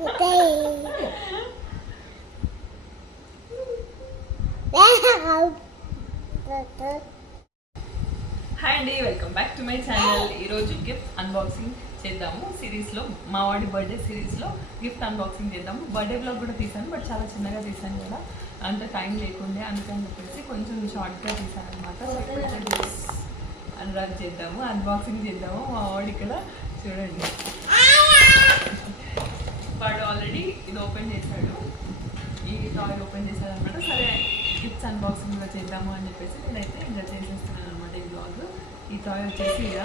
హాయ్ అండి, welcome back to my channel. ఈరోజు gift unboxing చేద్దాము సిరీస్లో. మా వాడి బర్త్డే సిరీస్లో గిఫ్ట్ అన్బాక్సింగ్ చేద్దాము. బర్త్డే బ్లాగ్ కూడా తీసాను, బట్ చాలా చిన్నగా తీసాను కదా, అంత టైం లేకుండే, అందుకని చెప్పేసి కొంచెం షార్ట్గా తీసాను అనమాట. అన్రాక్ చేద్దాము, అన్బాక్సింగ్ చేద్దాము. మా వాడు ఇక్కడ చూడండి, వాడు ఆల్రెడీ ఇది ఓపెన్ చేశాడు, ఈ టాయ్ ఓపెన్ చేశాడు అనమాట. సరే గిఫ్ట్స్ అన్బాక్సింగ్ కూడా చేద్దాము అని చెప్పేసి నేనైతే ఇంకా చేసేస్తున్నాను అనమాట ఈ బ్లాగ్. ఈ టాయ్ వచ్చేసి ఇక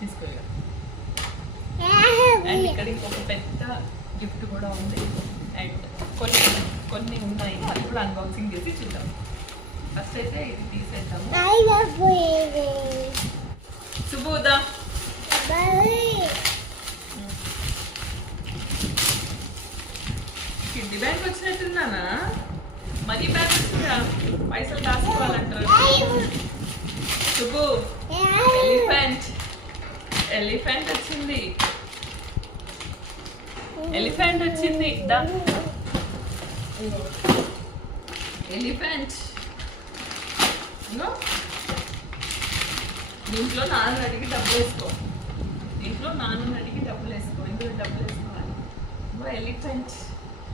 తీసుకో. అండ్ ఇక్కడ ఇంకొక పెద్ద గిఫ్ట్ కూడా ఉంది, అండ్ కొన్ని ఉన్నాయి, అది కూడా అన్బాక్సింగ్ చేసి చూద్దాం. ఫస్ట్ అయితే ఇది తీసేద్దాము. శుభోదా కిడ్నీ బ్యాంక్ వచ్చినట్టున్నానా? మనీ బ్యాంక్ వచ్చిందా? పైసలు దాచుకోవాలంటారు. శుభు, ఎలిఫెంట్ వచ్చింది, ఎలిఫెంట్ వచ్చింది. ఎలిఫెంట్ దీంట్లో నాన్న అడిగి డబ్బులు వేసుకో, దీంట్లో నాన్న అడిగి డబ్బులు వేసుకో, ఇందులో డబ్బులు వేసుకోవాలి.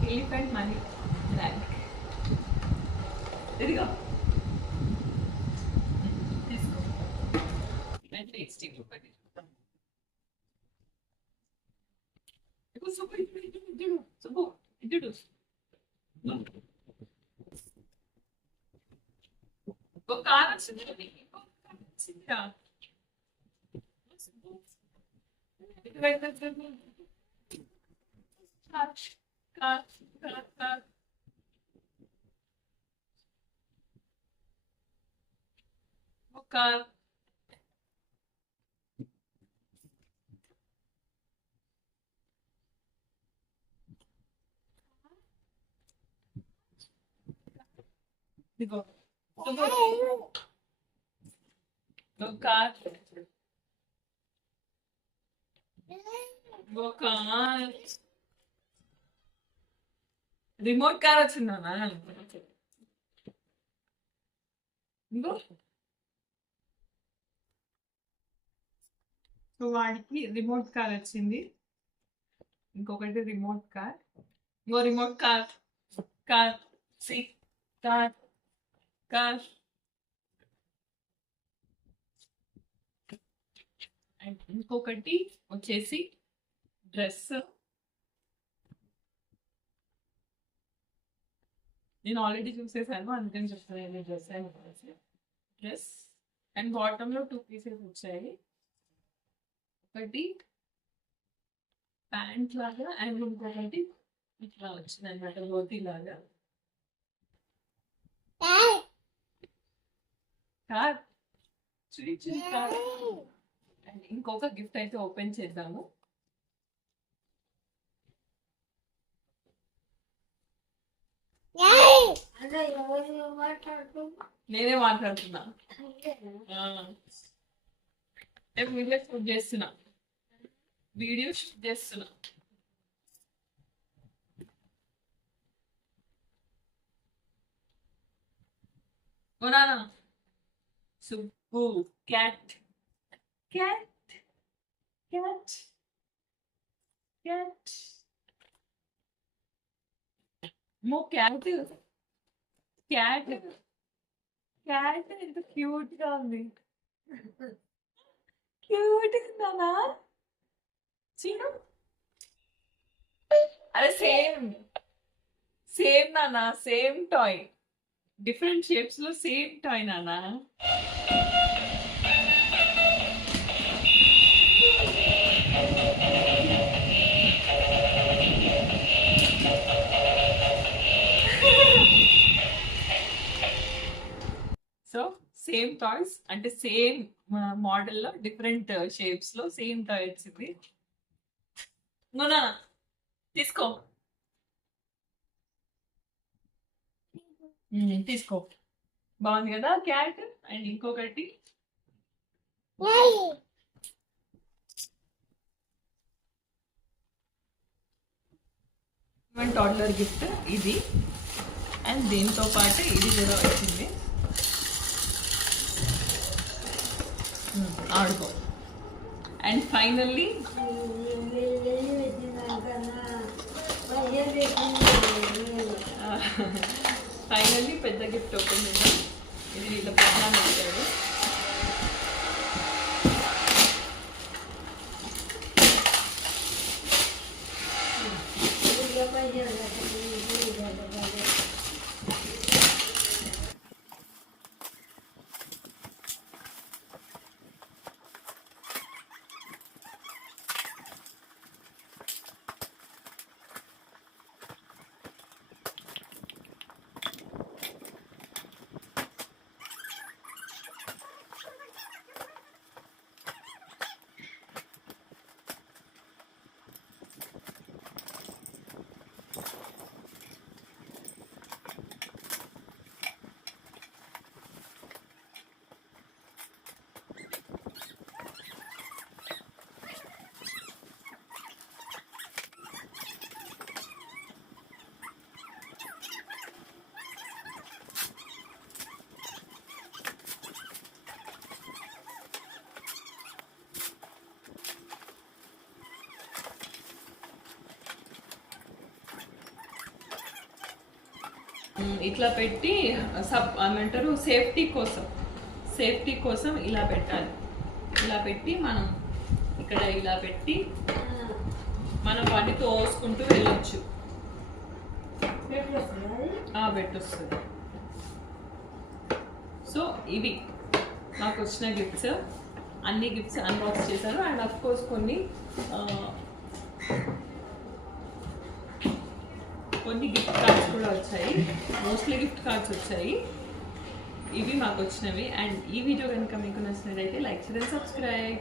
Elephant money bank. ఇదిగో తీసుకో. ఒక కార్ వచ్చింది, ఒక ఇదిగో ఒక రిమోట్ కార్ వచ్చిందా? సో వాడికి రిమోట్ కార్ వచ్చింది, ఇంకొకటి రిమోట్ కార్, ఇంకో రిమోట్ కార్, కార్ సి కార్ కార్. అండ్ ఇంకొకటి వచ్చేసి డ్రెస్. నేను ఆల్రెడీ చూసేసాను, అందుకని చెప్తాను డ్రెస్ అని చెప్పేసి. డ్రెస్ అండ్ బాటంలో 2 పీసెస్ వచ్చాయి, ఒకటి ప్యాంట్ లాగా అండ్ ఇంకొకటి ఇట్లా వచ్చింది అనమాట, ధోతి లాగా. Car car. అండ్ ఇంకొక గిఫ్ట్ అయితే ఓపెన్ చేద్దాము. నేనే మాట్లాడుతున్నా, వీడియో షూట్ చేస్తున్నా, వీడియో షూట్ చేస్తున్నా. ఓనానా Subbu cat cat cat cat మో క్యాట్ క్యాట్ క్యాట్ ఎంత క్యూట్ గా ఉంది, క్యూట్ ఉందా చిన్న? అరే సేమ్ సేమ్ నానా, సేమ్ టాయ్, డిఫరెంట్ షేప్స్ లో సేమ్ టాయ్ నానా. సో సేమ్ టాయ్స్ అంటే సేమ్ మోడల్లో డిఫరెంట్ షేప్స్ లో సేమ్ టాయ్ వచ్చింది. తీసుకో తీసుకో, బాగుంది కదా క్యాట్. అండ్ ఇంకొకటి టాడ్లర్ గిఫ్ట్ ఇది, అండ్ దీంతో పాటు ఇది కూడా వచ్చింది. ఆడుకో. అండ్ ఫైనల్లీ పెద్ద గిఫ్ట్ ఓపెన్ చేద్దాం. ఇది వీళ్ళ పెద్ద ఇచ్చాడు. ఇట్లా పెట్టి ఏమంటారు సేఫ్టీ కోసం ఇలా పెట్టాలి. ఇలా పెట్టి మనం ఇక్కడ ఇలా పెట్టి మనం వాటిని తోసుకుంటూ వెళ్ళొచ్చు. పెట్టొస్తుంది. సో ఇవి నాకు వచ్చిన గిఫ్ట్స్. అన్ని గిఫ్ట్స్ అన్బాక్స్ చేశాను. అండ్ అఫ్ కోర్స్ కొన్ని గిఫ్ట్ కార్డ్స్ కూడా వచ్చాయి. మోస్ట్లీ గిఫ్ట్ కార్డ్స్ వచ్చాయి. ఇవి మాకు వచ్చినవి. అండ్ ఈ వీడియో కనుక మీకు నచ్చినట్లయితే లైక్ చేయండి, సబ్స్క్రైబ్.